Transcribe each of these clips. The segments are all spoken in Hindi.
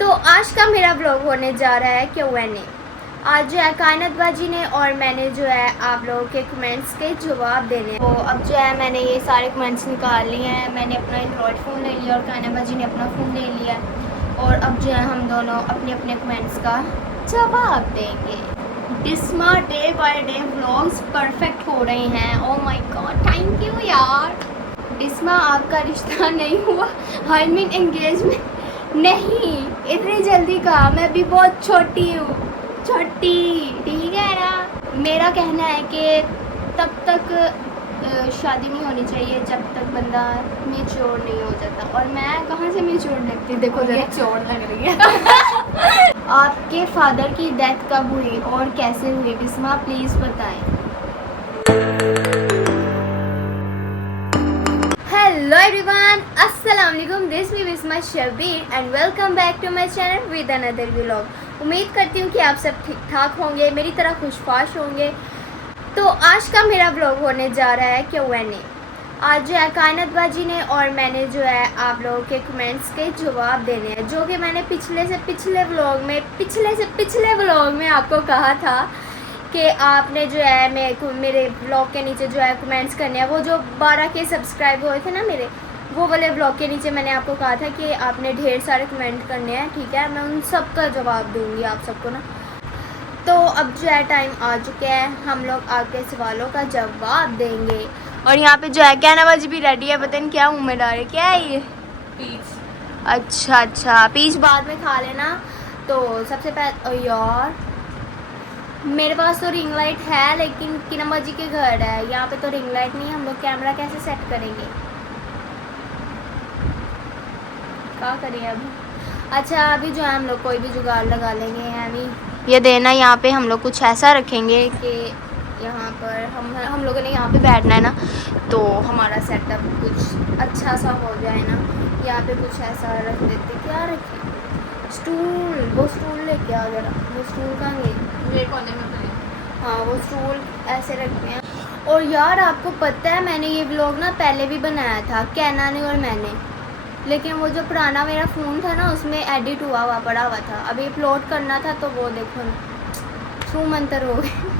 तो आज का मेरा ब्लॉग होने जा रहा है Q&A। आज जो है कायनात बाजी ने और मैंने जो है आप लोगों के कमेंट्स के जवाब देने हैं। तो अब जो है मैंने ये सारे कमेंट्स निकाल लिए हैं। मैंने अपना एंड्रॉयड फ़ोन ले लिया और कायनात बाजी ने अपना फ़ोन ले लिया और अब जो है हम दोनों अपने अपने कमेंट्स का जवाब देंगे। डिस्मा day by day vlogs perfect हो रहे हैं। Oh my God, thank you यार। डिस्मा आपका रिश्ता नहीं हुआ, आई मीन एंगेजमेंट नहीं, इतनी जल्दी कहा, मैं भी बहुत छोटी हूँ, छोटी, ठीक है ना। मेरा कहना है कि तब तक शादी नहीं होनी चाहिए जब तक बंदा मैच्योर नहीं हो जाता। और मैं कहाँ से मैच्योर लगती, देखो जरा चोट लग रही है। आपके फादर की डेथ कब हुई और कैसे हुई, बिस्मा प्लीज़ बताएं। हेलो एवरीवन, अस्सलाम वालेकुम, this me Bisma Shabir and welcome back to my channel with another vlog. उम्मीद करती हूँ कि आप सब ठीक ठाक होंगे, मेरी तरह खुशफाश होंगे। तो आज का मेरा ब्लॉग होने जा रहा है Q&A। आज जो है कायनात बाजी ने और मैंने जो है आप लोगों के कमेंट्स के जवाब देने हैं, जो कि मैंने पिछले व्लॉग में आपको कहा था कि आपने जो है मेरे ब्लॉग के नीचे जो है कमेंट्स करने हैं। वो जो 12 के सब्सक्राइब हुए थे ना मेरे, वो वाले ब्लॉग के नीचे मैंने आपको कहा था कि आपने ढेर सारे कमेंट करने हैं, ठीक है, मैं उन सब का जवाब दूंगी आप सबको ना। तो अब जो है टाइम आ चुका है, हम लोग आपके सवालों का जवाब देंगे। और यहाँ पे जो है कायनाबाजी भी रेडी है, पता नहीं क्या मुँह में डाले, क्या है ये पीच। अच्छा पीच बाद में खा लेना। तो सबसे पहले यार मेरे पास तो रिंग लाइट है, लेकिन किनाबाजी के घर है, यहाँ पे तो रिंग लाइट नहीं है। हम लोग कैमरा कैसे सेट करेंगे, क्या करें अभी। अच्छा अभी जो है हम लोग कोई भी जुगाड़ लगा लेंगे। अभी ये देना, यहाँ पे हम लोग कुछ ऐसा रखेंगे कि यहाँ पर हम लोगों ने यहाँ पे बैठना है ना, तो हमारा सेटअप कुछ अच्छा सा हो जाए ना। यहाँ पे कुछ ऐसा रख देते, क्या रखें, स्टूल, वो स्टूल लेके आ जरा, वो स्टूल कहाँ गए, ये कोने में पड़े। हाँ वो स्टूल ऐसे रखते हैं। और यार आपको पता है मैंने ये व्लॉग ना पहले भी बनाया था, कैना ने और मैंने, लेकिन वो जो पुराना मेरा फ़ोन था ना उसमें एडिट हुआ पड़ा हुआ था। अभी अपलोड करना था तो वो देखो छू मंतर हो गए।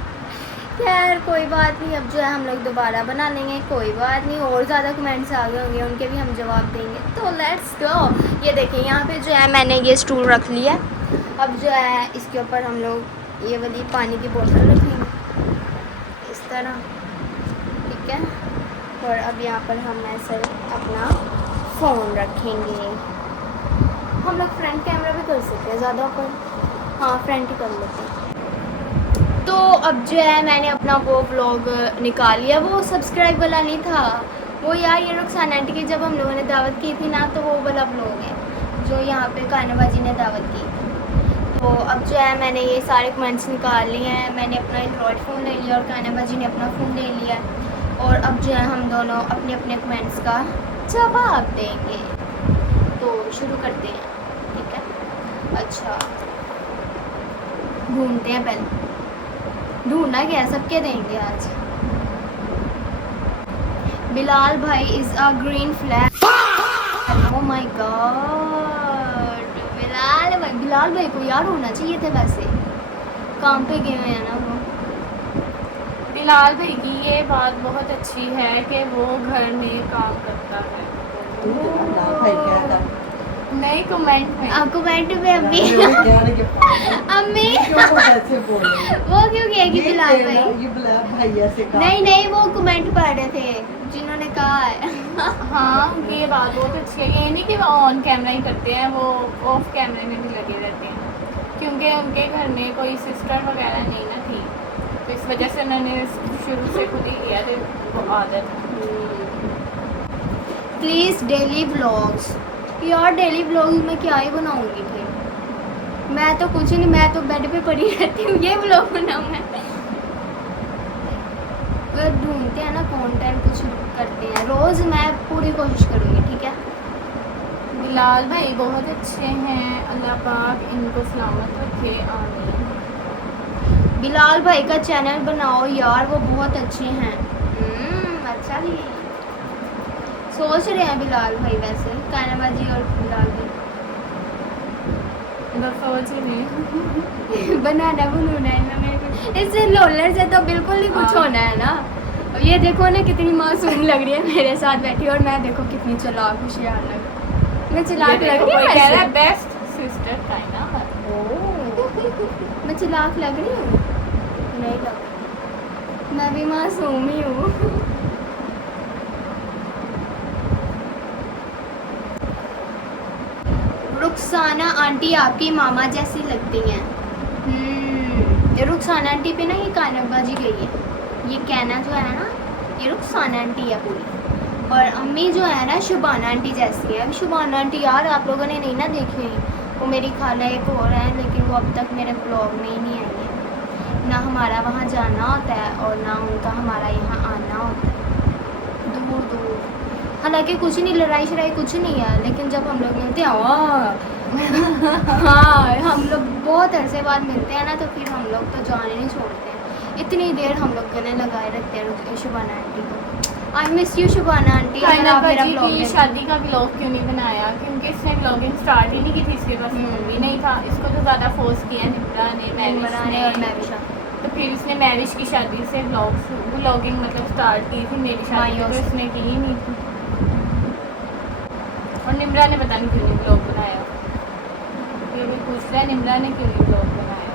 खैर कोई बात नहीं, अब जो है हम लोग दोबारा बना लेंगे, कोई बात नहीं। और ज़्यादा कमेंट्स आ गए होंगे, उनके भी हम जवाब देंगे। तो लेट्स गो। ये देखें यहाँ पे जो है मैंने ये स्टूल रख लिया। अब जो है इसके ऊपर हम लोग ये वाली पानी की बोतल रखेंगे इस तरह, ठीक है। और अब यहाँ पर हम ऐसे अपना फ़ोन रखेंगे। हम लोग फ्रंट कैमरा भी कर सकते हैं, ज़्यादा पर हाँ फ्रंट ही कर लेते हैं। तो अब जो है मैंने अपना वो व्लॉग निकाल लिया, वो सब्सक्राइब वाला नहीं था वो यार, ये रुखसाना आंटी की जब हम लोगों ने दावत की थी ना, तो वो वाला व्लॉग है जो यहाँ पे कायनाबाजी ने दावत की। तो अब जो है मैंने ये सारे कमेंट्स निकाल लिए हैं। मैंने अपना एंड्रॉयड फ़ोन ले लिया और कायनाबाजी ने अपना फ़ोन ले लिया और अब जो है हम दोनों अपने अपने कमेंट्स का जवाब देंगे। तो शुरू करते हैं, ठीक है। अच्छा ढूंढते हैं, पहले ढूंढना क्या है, सबके देंगे आज। बिलाल भाई is a green flag. Oh my God, Bilal भाई को यार होना चाहिए था, वैसे काम पे गए हुए हैं ना वो। बिलाल भाई की ये बात बहुत अच्छी है कि वो घर में काम करता है। नहीं कमेंट में, कमेंट में अम्मी अम्मी वो क्यों कहेगी बिलाल भाई, नहीं वो कमेंट पढ़ रहे थे जिन्होंने कहा है। हाँ ये बात बहुत अच्छी है। ये नहीं कि वो ऑन कैमरा ही करते हैं, वो ऑफ कैमरे में भी लगे रहते हैं, क्योंकि उनके घर में कोई सिस्टर वगैरह नहीं ना थी, तो इस वजह से उन्होंने शुरू से खुद ही किया थे वो आदत। प्लीज़ डेली व्लॉग्स, यार डेली व्लॉग्स में क्या ही बनाऊंगी फिर, मैं तो कुछ नहीं, मैं तो बेड पे पड़ी रहती हूँ, ये व्लॉग बनाऊँ मैं। अगर ढूंढते हैं ना कंटेंट, कुछ करते हैं रोज़, मैं पूरी कोशिश करूँगी, ठीक है। बिलाल भाई बहुत अच्छे हैं, अल्लाह पाक इनको सलामत रखे, आमीन। बिलाल भाई का चैनल बनाओ यार, वो बहुत अच्छे हैं। अच्छा भी सोच रहे हैं बिलाल भाई, वैसे कायनाबाजी और बिलाल भाई बस सोच ही नहीं। बनाना बनूना है ना मेरे को, इससे लोलर से तो बिल्कुल नहीं कुछ हाँ। होना है ना। अब ये देखो ना कितनी मासूम लग रही है मेरे साथ बैठी, और मैं देखो कितनी चालाक होशियार लग रही। मैं चालाक लग रही हूँ कोई कह रहा है वैसे? बेस्ट सिस्टर का है ना। ओह, मैं चालाक लग रही हूँ? नहीं लग, मैं भी मासूम ही हूँ। रुखसाना आंटी आपकी मामा जैसी लगती हैं। रुखसाना आंटी पे ना ये कानकबाजी गई है, ये कहना जो है ना, ये रुखसाना आंटी है पूरी। और अम्मी जो है ना शुबाना आंटी जैसी है। शुबाना आंटी यार आप लोगों ने नहीं ना देखी हुई, वो मेरी खाला एक और है, लेकिन वो अब तक मेरे ब्लॉग में ही नहीं आई है। ना हमारा वहाँ जाना होता है और ना उनका हमारा यहाँ आना होता है, दूर दूर। हालांकि कुछ नहीं, लड़ाई शराई कुछ नहीं है, लेकिन जब हम लोग मिलते हैं हाँ, हम लोग बहुत अरसे बाद मिलते हैं ना, तो फिर हम लोग तो जाने नहीं छोड़ते हैं। इतनी देर हम लोग गले लगाए रखते हैं शुबाना आंटी को। I miss you Shubana aunty. अगर आप मेरा ब्लॉग की शादी का ब्लॉग क्यों नहीं बनाया? क्योंकि इसने ब्लॉगिंग स्टार्ट ही नहीं की थी, इसके पास फोन भी नहीं था। इसको तो ज़्यादा फोर्स किया निम्रा ने, मैविश ने और मैविशा। तो फिर इसने मैविश की शादी से ब्लॉगिंग मतलब स्टार्ट की थी। मेरी शादी तो इसने की ही नहीं थी। और निम्रा ने पता नहीं क्यों नहीं ब्लॉग बनाया। ये भी पूछ रहा है निम्रा ने क्यों नहीं ब्लॉग बनाया।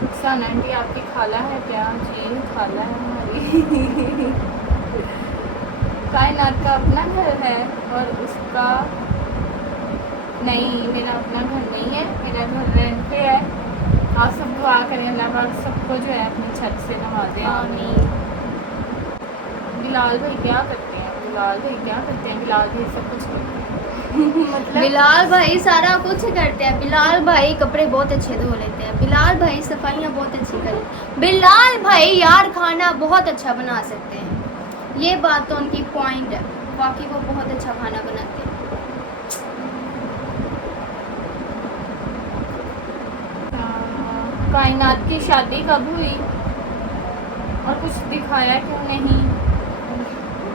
रुखसाना आंटी आपकी खाला है क्या? जी खाला है हमारी। कायनात का अपना घर है और उसका नहीं, मेरा अपना घर नहीं है, मेरा घर रेंट पे है। आप सब दुआ करें अल्लाह पाक सबको जो है अपनी छत से नवा दे। आमीन। बिलाल भाई क्या करते हैं? बिलाल भाई क्या करते हैं? बिलाल भाई सब कुछ करते हैं। मतलब बिलाल भाई सारा कुछ करते हैं। बिलाल भाई कपड़े बहुत अच्छे धो लेते हैं। बिलाल भाई सफाइयाँ बहुत अच्छी कर। बिलाल भाई यार खाना बहुत अच्छा बना सकते हैं, ये बात तो उनकी पॉइंट है। बाकी वो बहुत अच्छा खाना बनाते हैं। कायनात की शादी कब हुई और कुछ दिखाया क्यों नहीं?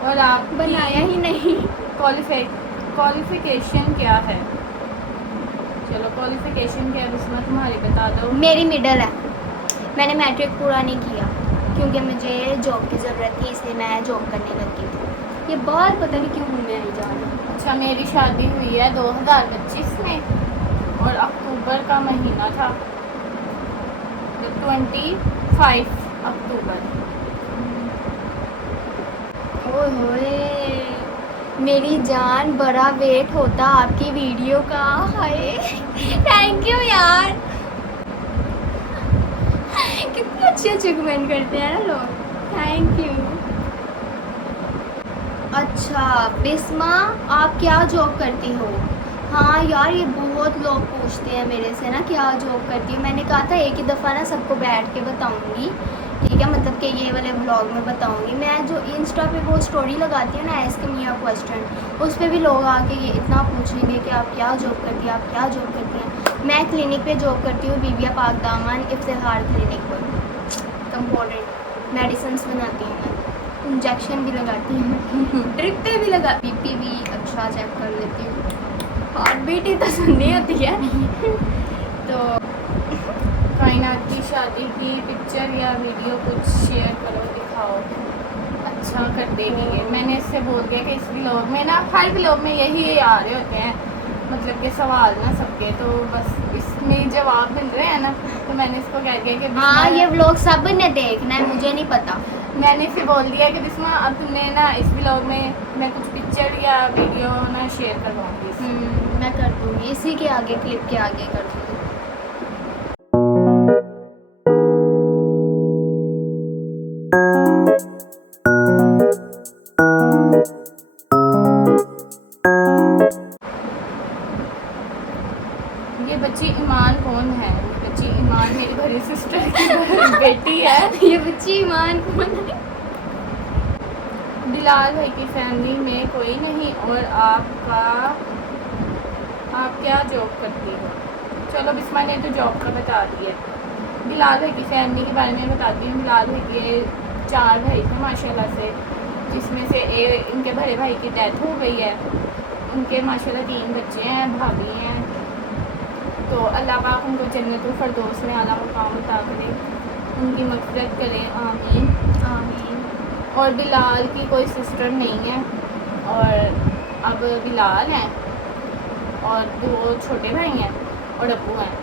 और आप बनाया ही नहीं। क्वालिफिकेशन क्या है? चलो क्वालिफिकेशन क्या है बिस्मा तुम्हारी बता दो। मेरी मिडल है, मैंने मैट्रिक पूरा नहीं किया क्योंकि मुझे जॉब की ज़रूरत थी, इसलिए मैं जॉब करने लगी थी। ये बार पता नहीं क्यों मुँह में आई जा रही है। अच्छा मेरी शादी हुई है 2025 में और अक्टूबर का महीना था, 25 अक्टूबर। ओए होए मेरी जान, बड़ा वेट होता आपकी वीडियो का। हाय थैंक यू यार, कितने अच्छे अच्छे कमेंट करते हैं ना लोग, थैंक यू। अच्छा बिस्मा आप क्या जॉब करती हो? हाँ यार ये बहुत लोग पूछते हैं मेरे से ना क्या जॉब करती हूँ। मैंने कहा था एक ही दफ़ा ना सबको बैठ के बताऊँगी, ठीक है, मतलब कि ये वाले ब्लॉग में बताऊँगी। मैं जो इंस्टा पे वो स्टोरी लगाती हूँ ना आस्क मी अ क्वेश्चन, उस पर भी लोग आके ये इतना पूछेंगे कि आप क्या जॉब करती हैं, आप क्या जॉब करती हैं। मैं क्लिनिक पे जॉब करती हूँ, बीबिया पाक दामन इफ्तिखार क्लिनिक पर। कंपोनेंट मेडिसिन बनाती हूँ मैं, इंजेक्शन भी लगाती हूँ, ड्रिप पे भी लगा, बीपी भी अच्छा चेक कर लेती हूँ, हार्ट बीट ही तो सुननी होती है। तो कायनात की शादी की पिक्चर या वीडियो कुछ शेयर करो, दिखाओ। अच्छा कर देगी ये। मैंने इससे बोल दिया कि इस व्लॉग में ना, हर व्लॉग में यही आ रहे होते हैं मतलब कि सवाल ना सबके, तो बस इसमें जवाब मिल रहे हैं ना, तो मैंने इसको कह दिया कि हाँ ये व्लॉग सब ने देखना है, मुझे नहीं पता। मैंने इसे बोल दिया कि बिस्मा अब तुमने ना इस व्लॉग में मैं कुछ पिक्चर या वीडियो ना शेयर करवाऊँगी। मैं कर दूँगी, इसी के आगे क्लिप के आगे कर दूँगी। ये बच्ची ईमान कौन है? बच्ची ईमान मेरी बड़ी सिस्टर की बेटी है। ये बच्ची ईमान कौन है? बिलाल भाई की फैमिली में कोई नहीं और आप क्या जॉब करती हो? चलो बिस्मा ने तो जॉब का बता दिया। बिलाल भाई की फैमिली के बारे में बताती हूँ। बिलाल भाई के 4 भाई थे माशाल्लाह से, जिसमें से इनके बड़े भाई की डेथ हो गई है उनके माशाल्लाह 3 बच्चे हैं, भाभी हैं। तो अल्लाह पाक उनको जन्नतुल फरदौस में आला मकाम अता करे, उनकी मग़फ़िरत करे, आमीन आमीन। और बिलाल की कोई सिस्टर नहीं है, और अब बिलाल हैं और 2 छोटे भाई हैं और अब्बू हैं।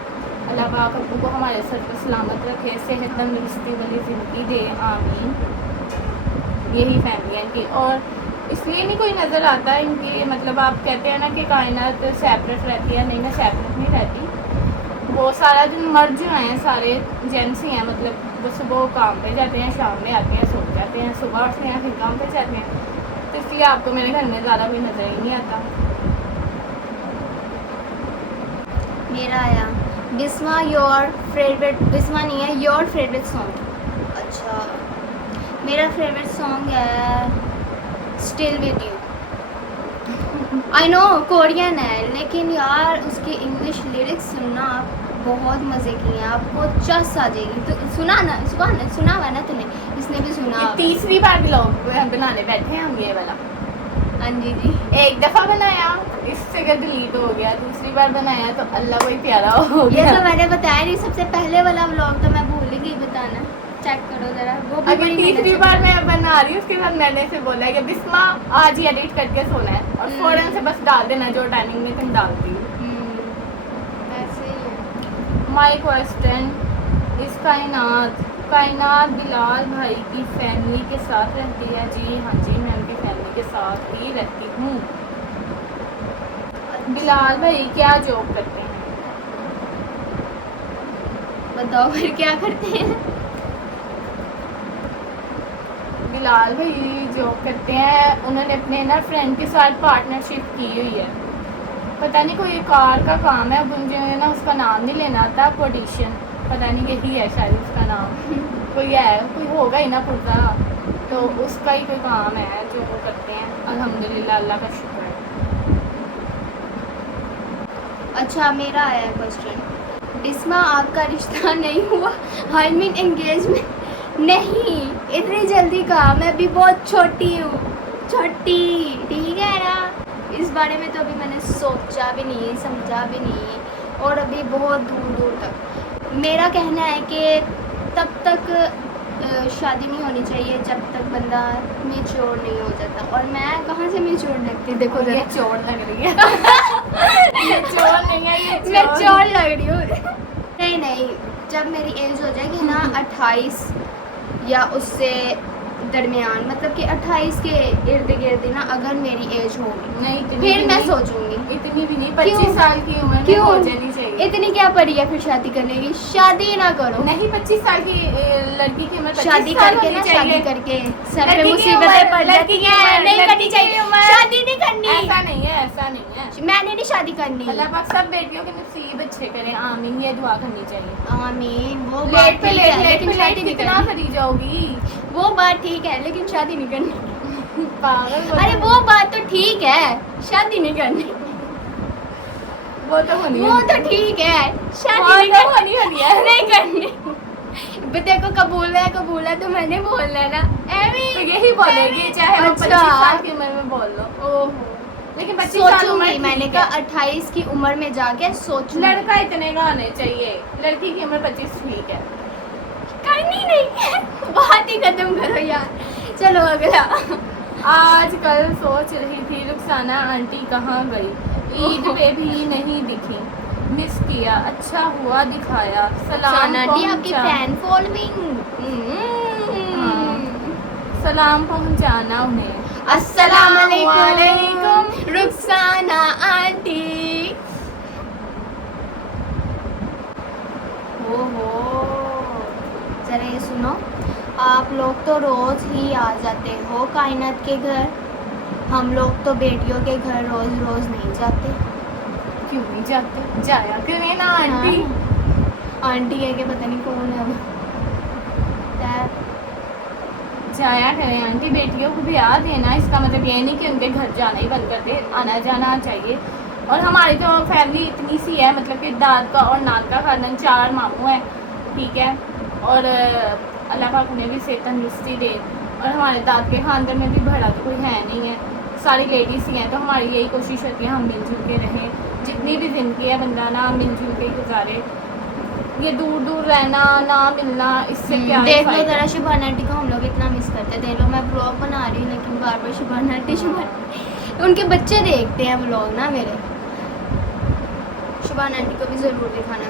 अल्लाह पाक अब्बू को हमारे सर पर सलामत रखे, सेहत तंदुरुस्ती वाली ज़िंदगी दे, आमीन। यही फैमिली है इनकी। और इसलिए नहीं कोई नज़र आता है इनकी, मतलब आप कहते हैं ना कि कायनात सेपरेट रहती है, नहीं ना सेपरेट नहीं रहती। वो सारा दिन मर्ज जो हैं सारे जेंट्स ही हैं, मतलब वो सुबह काम पे जाते हैं, शाम में आते हैं, सो जाते हैं, सुबह उठते हैं, फिर काम पे जाते हैं। तो इसलिए आपको मेरे घर में ज़्यादा कोई नज़र ही नहीं आता। मेरा आया बिस्मा योर फेवरेट, बिस्मा नहीं है, योर फेवरेट सॉन्ग। अच्छा, मेरा फेवरेट सॉन्ग है still with you. I know Korean है, लेकिन यार उसके इंग्लिश लिरिक्स सुनना आप बहुत मज़े की हैं, आपको चस आ जाएगी। तो सुना ना, सुना हुआ ना तूने, इसने भी सुना। ये तीसरी बार ब्लॉग बनाने बैठे हैं हम ये वाला। हाँ जी जी। एक दफ़ा बनाया, इससे का डिलीट हो गया, दूसरी बार बनाया तो अल्लाह कोई प्यारा हो ये गया। तो मैंने बताया नहीं, सबसे पहले वाला व्लॉग तो मैं भूल गई बताना, चेक करो ज़रा। वो भी अभी बड़ी तीसरी मेहनत से बार मैं बना रही हूँ, उसके बाद मैंने से बोला है कि बिस्मा आज ही एडिट करके सोना है, और फ़ौरन से बस डाल देना जो टाइमिंग में तुम डालती हो। ऐसे ही है। माई क्वेश्चन इस कायनात बिलाल भाई की फैमिली के साथ रहती है? जी हाँ जी, मैं उनकी फैमिली के साथ ही रहती हूँ। बिलाल भाई क्या जॉब करते हैं? बताओ फिर क्या करते हैं। बिलाल भाई जॉब करते हैं, उन्होंने अपने ना फ्रेंड के साथ पार्टनरशिप की हुई है, पता नहीं कोई कार का काम है, अब मुझे ना उसका नाम नहीं लेना आता, पोडिशन पता नहीं यही है शायद उसका नाम। कोई है, कोई होगा ही ना पुरजा, तो उसका ही कोई काम है जो वो करते हैं। अल्हम्दुलिल्लाह, अल्लाह का शुक्र है। अच्छा, मेरा आया क्वेश्चन। बिस्मा आपका रिश्ता नहीं हुआ? आई मीन एंगेजमेंट नहीं, इतनी जल्दी कहा, मैं अभी बहुत छोटी हूँ, छोटी, ठीक है ना। इस बारे में तो अभी मैंने सोचा भी नहीं, समझा भी नहीं, और अभी बहुत दूर दूर तक। मेरा कहना है कि तब तक शादी नहीं होनी चाहिए जब तक बंदा मेच्योर नहीं हो जाता। और मैं कहाँ से मेच्योर लगती, देखो ये जरा चोट लग रही है। ये चोट नहीं है, ये मैं चोट। चोर लग रही हूँ। नहीं, जब मेरी एज हो जाएगी ना 28 या उससे दरमियान, मतलब कि 28 के इर्द गिर्द ना अगर मेरी एज होगी, नहीं इतनी फिर भी मैं नहीं, सोचूंगी। इतनी भी नहीं, क्यों? 25 साल की उम्र में क्यों? हो जानी चाहिए। इतनी क्या पड़ी है फिर शादी करने की? शादी ना करो, नहीं 25 साल की लड़की की उम्र 25 शादी साल करके होनी ना, चाहिए। शादी करके सर पे लड़की की मुसीबतें उम्र- पड़ लड़की जाती की हैं, उम्र- नहीं लड़की करनी की चाहिए, उम्र- शादी नहीं करनी। ऐसा नहीं है, ऐसा नहीं है। मैंने नहीं शादी करनी। अल्लाह पाक सब बेटियों के नसीब अच्छे करे, आमीन, ये दुआ करनी चाहिए। आमीन। वो लेट बात पे ठीक लेट है, लेट लेकिन पे शादी लेट नहीं कितना करनी। करी जाओगी? वो बात ठीक है, लेकिन शादी नहीं करनी। पागल अरे वो बात तो ठीक है, शादी नहीं करनी। वो तो होनी वो तो ठीक है, शादी नहीं तो करनी, होनी है। नहीं करनी। देखो कबूल है तो मैंने बोलना है ना, एवी तो यही बोलेगी, चाहे वो 25 अच्छा। साल की उम्र में बोल लो। ओहो, लेकिन 25 साल उम्र सोचूंगी, ठीक मैंने है। कहा 28 की उम्र में जाके सोचूंगी। लड़का इतने का होने चाहिए, लड़की की उम्र 25 ठीक है। करनी नहीं है, बात ही खत्म करो यार। चलो अगला। आजकल सोच रही थी रुखसाना आंटी कहाँ गई, ईद पे भी नहीं दिखी, मिस किया, अच्छा हुआ दिखाया, सलाम आंटी आपकी पहुंचा- फैन फॉलोइंग। सलाम पहुंचाना उन्हें। अस्सलाम वालेकुम रुखसाना आंटी। ओहो, जरा ये सुनो, आप लोग तो रोज ही आ जाते हो कायनात के घर, हम लोग तो बेटियों के घर रोज रोज नहीं जाते। क्यों नहीं जाते? जाया करें ना आंटी। हाँ। आंटी है कि पता नहीं कौन है वो। जाया करें आंटी, बेटियों को ब्याह देना, इसका मतलब ये नहीं कि उनके घर जाना ही बंद कर दे, आना जाना चाहिए। और हमारी तो फैमिली इतनी सी है, मतलब कि दाद का और नान का खानदान, 4 मामू हैं, ठीक है, और अल्लाह पाक उन्हें भी सेहत तंदुरुस्ती दे। और हमारे दाद के खानदान में भी बड़ा तो कोई है नहीं है, सारी लेडीज़ ही हैं, तो हमारी यही कोशिश होती है हम मिलजुल के रहें, जितनी भी ज़िंदगी है बंदा ना मिलजुल के गुजारे। ये दूर दूर रहना ना मिलना इससे क्या देख लो फायदा? जरा शुभाना आंटी को हम लोग इतना मिस करते हैं। देख लो मैं ब्लॉग बना रही हूँ लेकिन बार बार शुभाना आंटी उनके बच्चे देखते हैं ब्लॉग ना मेरे। शुभाना आंटी को भी ज़रूर दिखाना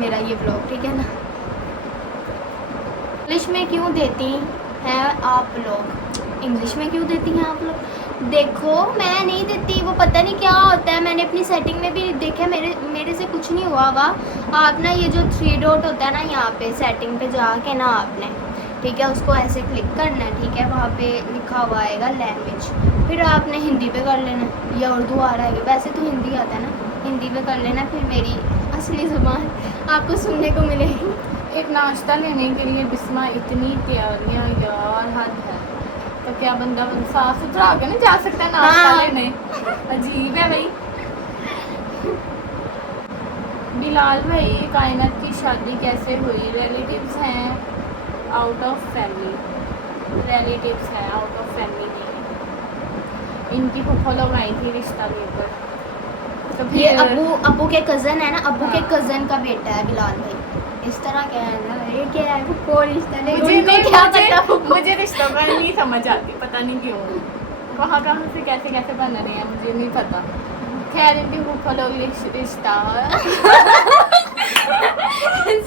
मेरा ये ब्लॉग, ठीक है ना। इंग्लिश में क्यों देती हैं आप लोग, इंग्लिश में क्यों देती हैं आप लोग? देखो मैं नहीं देती, वो पता नहीं क्या होता है। मैंने अपनी सेटिंग में भी देखा, मेरे से कुछ नहीं हुआ होगा। आप ना ये जो 3 डॉट होता है ना यहाँ पे सेटिंग पे जाके ना आपने, ठीक है, उसको ऐसे क्लिक करना है, ठीक है। वहाँ पे लिखा हुआ आएगा लैंग्वेज, फिर आपने हिंदी पे कर लेना या उर्दू आ रहा है, वैसे तो हिंदी आता है ना, हिंदी पे कर लेना। फिर मेरी असली ज़ुबान आपको सुनने को मिलेगी। एक नाश्ता लेने के लिए बिस्मा इतनी तैयारियां यार, हद है। तो क्या बंदा साफ सुथरा आके नहीं जा सकता नाश्ता हाँ। लेने? अजीब है भाई। बिलाल भाई, कायनात की शादी कैसे हुई? रिलेटिव्स हैं आउट ऑफ फैमिली, रिलेटिव्स हैं आउट ऑफ फैमिली नहीं। इनकी फूफा लोग आई थी रिश्ता लेकर, तो ये फिर अबू के कज़न है ना, अबू के हाँ। कज़न का बेटा है बिलाल भाई। इस तरह क्या है ना, ये क्या है वो रिश्ता नहीं, मुझे उनको नहीं क्या मुझे, पता। मुझे रिश्तों का नहीं समझ आती, पता नहीं क्यों कहाँ कहाँ से कैसे कैसे बन रहे हैं, मुझे नहीं पता। खैर इनकी फूफा लोग रिश्ता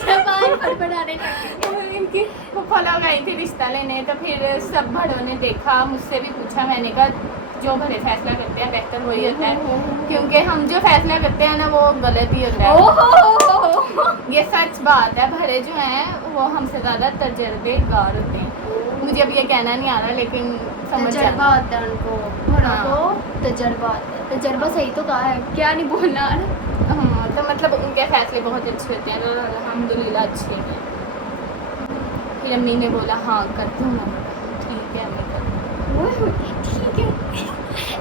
ज़बान फड़फड़ाने लगी। इनकी फूफा लोग आई थी रिश्ता लेने, तो फिर सब बड़ों ने देखा, मुझसे भी पूछा। मैंने कहा जो बड़े फैसला करते हैं बेहतर वही होता है, क्योंकि हम जो फैसला करते हैं ना वो गलत ही होता है। ओहो, ये सच बात है, बड़े जो हैं वो हमसे ज़्यादा तजर्बेकार होते हैं। मुझे अब ये कहना नहीं आ रहा लेकिन समझ तजर्बा जाना। होता है उनको, बड़ा हाँ। को तजर्बा होता है। तजर्बा सही तो कहा है, क्या नहीं बोलना आ रहा। हाँ, तो मतलब उनके फैसले बहुत अच्छे होते हैं, तो अल्हम्दुलिल्लाह अच्छे हैं। फिर अम्मी ने बोला हाँ कर दूँ ना, ठीक है अम्मी कर दूँ। ठीक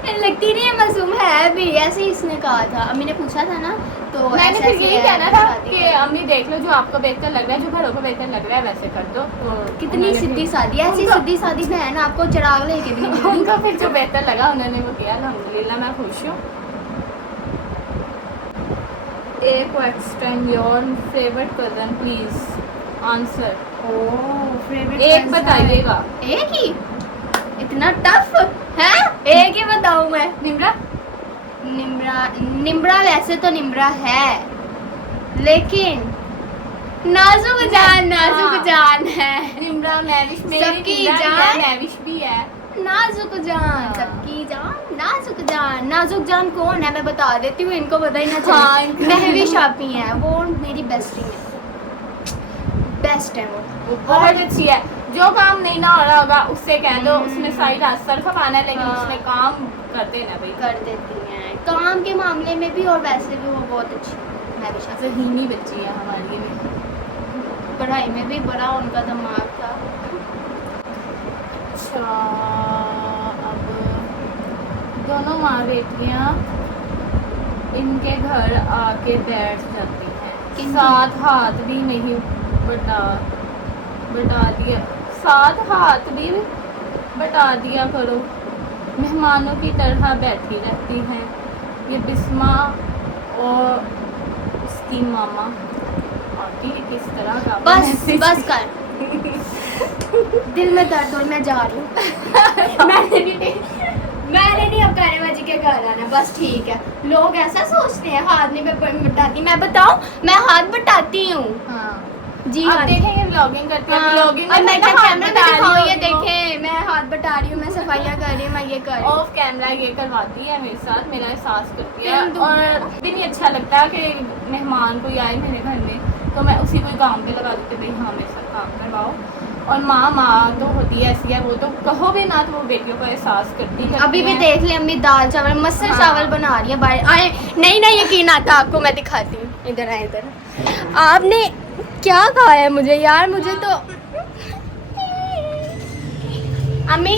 है लगती नहीं है, मासूम है भी, ऐसे ही इसने कहा था। अम्मी ने पूछा था ना, तो मैंने ऐसे फिर ऐसे यही है, कहना था शादी कि कर। अम्मी देख लो जो आपको बेहतर लग रहा है, जो घरों को बेहतर लग रहा है वैसे कर दो। तो कितनी उन्होंने सीधी फिर- सादी, ऐसी उनको- सीधी सादी बहन आपको चिराग लेके भी नहीं मिली। उनको फिर जो बेहतर लगा उन्होंने वो किया, अल्हम्दुलिल्लाह मैं खुश हूँ। A question your favorite cousin please answer। Favourite एक बताइएगा। एक ही? इतना टफ है? एक ही बताऊं मैं? निम्रा निम्रा वैसे तो निम्रा है, लेकिन नाजुक जान हाँ। जान है। निम्रा मैविश मेरी सबकी निम्रा भी है, जान। मैविश भी है। नाजुक जान हाँ। सबकी जान, नाजुक जान कौन है मैं बता देती हूँ, इनको पता ही ना हाँ, चले। इनको- महवी शापी है वो, मेरी बेस्टी है, बेस्ट है वो। बहुत अच्छी है, जो काम नहीं ना हो रहा होगा उससे कह दो, उसने सारी रात सर खपाना है लेकिन हाँ। उसने काम कर देना भाई। कर देती हैं काम के मामले में भी, और वैसे भी वो बहुत अच्छी है। महवी शापी ज़हीनी बच्ची है हमारी भी। पढ़ाई में भी बड़ा उनका दिमाग था। अच्छा अब दोनों माँ बेटियाँ इनके घर आके बैठ जाती हैं, किनकी? साथ हाथ भी नहीं बटा दिया, साथ हाथ भी बटा दिया करो, मेहमानों की तरह बैठी रहती हैं ये बिस्मा और उसकी मामा। आती है किस तरह का बस कर दिल में दर्द और मैं जा रही हूँ। मैंने नहीं अब कहने बाजी के घर आना, बस ठीक है। लोग ऐसा सोचते हैं हाथ नहीं मैं बटाती, मैं बताऊं मैं हाथ बटाती हूँ। हाँ जी अब हाँ, देखेंगे व्लॉगिंग करते हैं, व्लॉगिंग और मैं क्या कैमरा में दिखाऊं, ये देखें देखें मैं हाथ बटा रही हूँ, मैं सफाइयाँ कर रही हूँ, मैं ये कर रही हूँ। ऑफ कैमरा ये करवाती है मेरे साथ, मेरा एहसास करती है। दिल दुख और दिन ही अच्छा लगता है कि मेहमान कोई आए मेरे घर में तो मैं उसी को काम पे लगा देती, भाई हाँ मेरे साथ काम करवाओ। और माँ तो होती है ऐसी है, वो तो कहो भी ना तो वो बेटियों को एहसास करती अभी भी है। देख ले अम्मी दाल चावल मस्त हाँ। चावल बना रही है बाहर। आए नहीं नहीं यकीन आता आपको, मैं दिखाती हूँ, इधर आए इधर। आपने क्या कहा है मुझे यार, मुझे तो अम्मी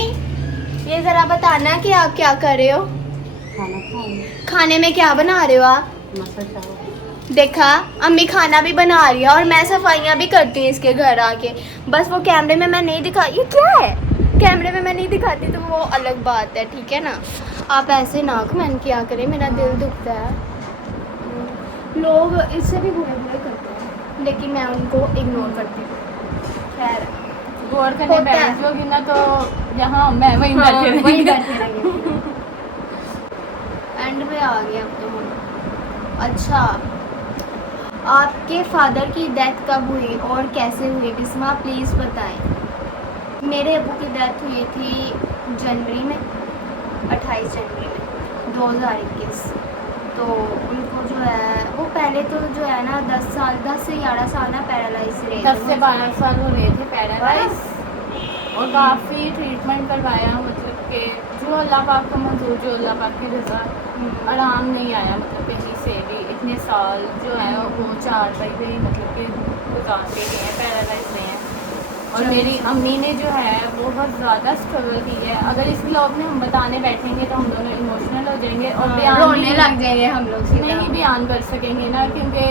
ये जरा बताना कि आप क्या कर रहे हो, खाने में क्या बना रहे हो आप? देखा अम्मी खाना भी बना रही है और मैं सफाइयाँ भी करती हूँ इसके घर आके। बस वो कैमरे में मैं नहीं दिखा, ये क्या है कैमरे में मैं नहीं दिखाती तो वो अलग बात है, ठीक है ना। आप ऐसे ना कमेंट किया करें, मेरा दिल दुखता है। लोग इससे भी बुरे बुरे करते हैं, लेकिन मैं उनको इग्नोर करती हूँ। खैर गौर करने होता है। बैठ जाओगी ना तो जहाँ मैं वहीं बैठे वहीं रहेंगे। बैठे रहेंगे। एंड में आ गया अब तो हम। अच्छा, आपके फादर की डेथ कब हुई और कैसे हुई, बिस्मा प्लीज़ बताएं। मेरे अबू की डेथ हुई थी जनवरी में, 28 जनवरी में 2021। तो उनको जो है वो पहले तो जो है ना 10 से 11 साल ना पैरालाइज रहे 10 से 12 साल हो रहे थे पैरालाइज, और काफ़ी ट्रीटमेंट करवाया, मतलब कि जो अल्लाह पाक का मंजूर, जो अल्लाह पाक की रज़ा, आराम नहीं आया, मतलब कहीं से भी। इतने साल जो है वो 4 पे ही मतलब कि गुजार के गए हैं, पैरालाइज में हैं। और मेरी अम्मी ने जो है बहुत ज़्यादा स्ट्रगल की है। अगर इस ब्लॉग में हम बताने बैठेंगे तो हम दोनों इमोशनल हो जाएंगे और बयान रोने लग जाएंगे हम लोग सीधा। नहीं बयान कर सकेंगे ना, क्योंकि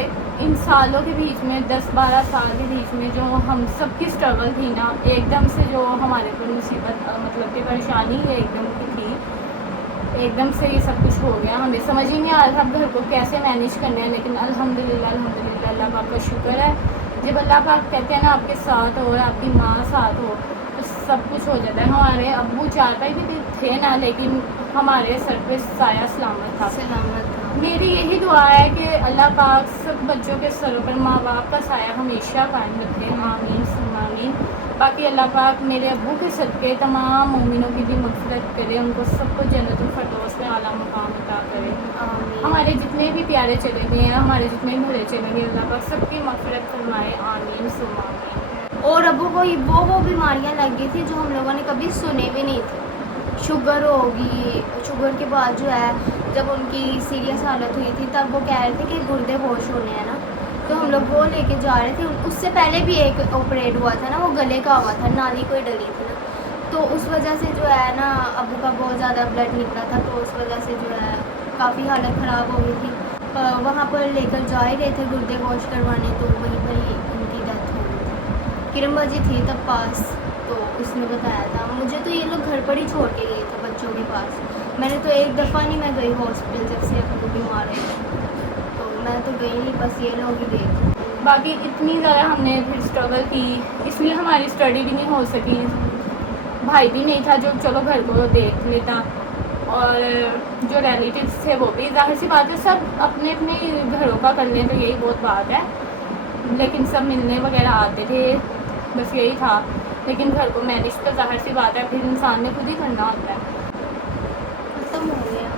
इन सालों के बीच में 10-12 साल के बीच में जो हम सब की स्ट्रगल थी ना, एकदम से जो हमारे पर मुसीबत मतलब कि परेशानी एकदम की थी, एकदम से ये सब कुछ हो गया। हमें समझ ही नहीं आ रहा था घर को कैसे मैनेज करना है, लेकिन अल्हम्दुलिल्लाह अल्लाह पाक का शुक्र है। जब अल्लाह पाक कहते हैं ना आपके साथ हो और आपकी माँ साथ हो तो सब कुछ हो जाता है। हमारे अब्बू चारपाई भी थे ना, लेकिन हमारे सर पे साया सलामत था। सलामत था। मेरी यही दुआ है कि अल्लाह पाक सब बच्चों के सरों पर माँ बाप का साया हमेशा कायम रखे, आमीन सुम्मा आमीन। बाकी अल्लाह पाक मेरे अब्बू के सदक़े तमाम मोमिनों की भी मग़फ़िरत करे, उनको सबको जन्नतुल फ़िरदौस में आला मुक़ाम अता करे। आमीन। हमारे जितने भी प्यारे चले गए हैं, हमारे जितने भी भले चले गए, अल्लाह पाक सबकी मग़फ़िरत फरमाए, आमीन सुम्मा आमीन। और अबू को वो बीमारियां लग गई थी जो हम लोगों ने कभी सुने भी नहीं थी। शुगर होगी, शुगर के बाद जो है जब उनकी सीरियस हालत हुई थी तब वो कह रहे थे कि गुर्दे वॉश होने हैं ना, तो हम लोग वो लेके जा रहे थे। उससे पहले भी एक ऑपरेट हुआ था ना, वो गले का हुआ था, नाली कोई डली थी ना, तो उस वजह से जो है ना अबू का बहुत ज़्यादा ब्लड निकला था, तो उस वजह से जो है काफ़ी हालत ख़राब हो गई थी। वहाँ पर लेकर जा ही रहे थे गुर्दे वॉश करवाने, तो वहीं पर ही उनकी डेथ हो गई थी। किरण बाजी थी तब पास, तो उसने बताया था मुझे। तो ये लोग घर पर ही छोड़ के गए थे बच्चों के पास। मैंने तो एक दफ़ा नहीं मैं गई हॉस्पिटल जब से अपनी बीमार है, तो मैं तो गई नहीं, बस ये लोग ही गए थे। बाकी इतनी ज़्यादा हमने फिर स्ट्रगल की, इसलिए हमारी स्टडी भी नहीं हो सकी। भाई भी नहीं था जो चलो घर को देख लेता, और जो रिलेटिव्स थे वो भी, जाहिर सी बात है सब अपने अपने घरों का कर लें तो यही बहुत बात है, लेकिन सब मिलने वगैरह आते थे, बस यही था। लेकिन घर को मैनेज तो जाहिर सी बात है फिर इंसान ने खुद ही करना होता है। खत्म हो गया।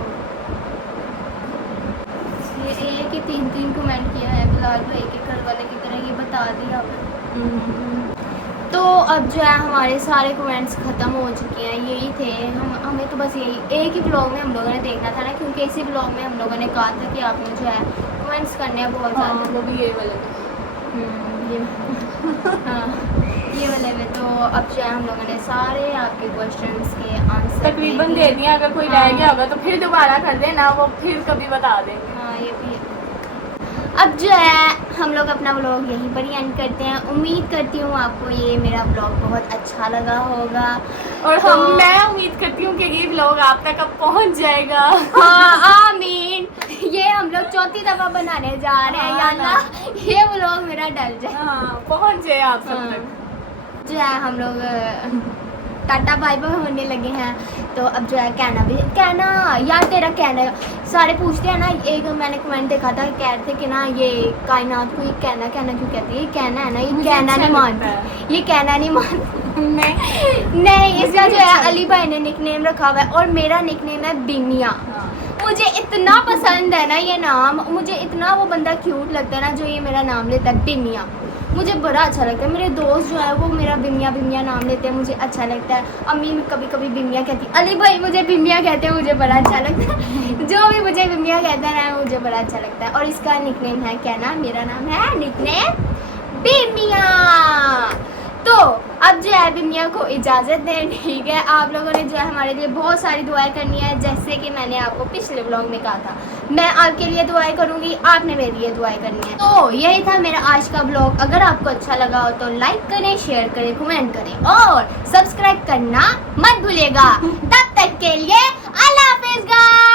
ये एक ही 3 कमेंट किया है फिलहाल, तो एक घर वाले की तरह ये बता दिया। तो अब जो है हमारे सारे कमेंट्स ख़त्म हो चुके हैं, यही थे। हमें तो बस यही एक ही ब्लॉग में हम लोगों ने देखना था ना, क्योंकि इसी ब्लॉग में हम लोगों ने कहा था कि आपने जो है कमेंट्स करने हैं बहुत ज़्यादा। हाँ, वो भी ये वाले ये वाले में। तो अब जो है हम लोगों ने सारे आपके क्वेश्चंस के आंसर तकरीबन दे दिए। अगर कोई रह गया होगा तो फिर दोबारा कर देना, वो फिर कभी बता देंगे। हाँ ये भी है। अब जो है हम लोग अपना व्लॉग यहीं पर ही एंड करते हैं। उम्मीद करती हूँ आपको ये मेरा व्लॉग बहुत अच्छा लगा होगा, और तो मैं उम्मीद करती हूँ कि ये व्लॉग आप तक अब पहुँच जाएगा। हाँ आमीन। ये हम लोग 4थी दफ़ा बनाने जा रहे हैं, या अल्लाह ये व्लॉग मेरा डल जाए। हाँ, पहुँच जाए आप सब तक। जो है हम लोग टाटा बाय बाय होने लगे हैं, तो अब जो है कहना यार तेरा कहना, सारे पूछते हैं ना। एक मैंने कमेंट देखा था, कह रहे थे कि ना ये कायनात को ये कहना क्यों कहती है, ये कहना है ना, ये कहना नहीं मानती, ये कहना नहीं मानती। नहीं, इसका जो है अली भाई ने निकनेम रखा हुआ है और मेरा निकनेम है बिनिया। मुझे इतना पसंद है ना ये नाम, मुझे इतना वो बंदा क्यूट लगता है ना जो ये मेरा नाम लेता है बिनिया, मुझे बड़ा अच्छा लगता है। मेरे दोस्त जो है वो मेरा बिमिया नाम लेते हैं, मुझे अच्छा लगता है। अम्मी कभी कभी बिमिया कहती है, अली भाई मुझे बिमिया कहते हैं, मुझे बड़ा अच्छा लगता है। जो भी मुझे बिमिया कहता है ना मुझे बड़ा अच्छा लगता है। और इसका निकनेम है क्या ना, मेरा नाम है निकनेम बिमिया। तो अब जो है अभी मियाँ को इजाज़त दें, ठीक है। आप लोगों ने जो है हमारे लिए बहुत सारी दुआएं करनी है, जैसे कि मैंने आपको पिछले व्लॉग में कहा था, मैं आपके लिए दुआएं करूंगी, आपने मेरे लिए दुआएं करनी है। तो यही था मेरा आज का व्लॉग। अगर आपको अच्छा लगा हो तो लाइक करें, शेयर करें, कमेंट करें और सब्सक्राइब करना मत भूलिएगा। तब तक के लिए अल्लाह हाफिज़ गाइस।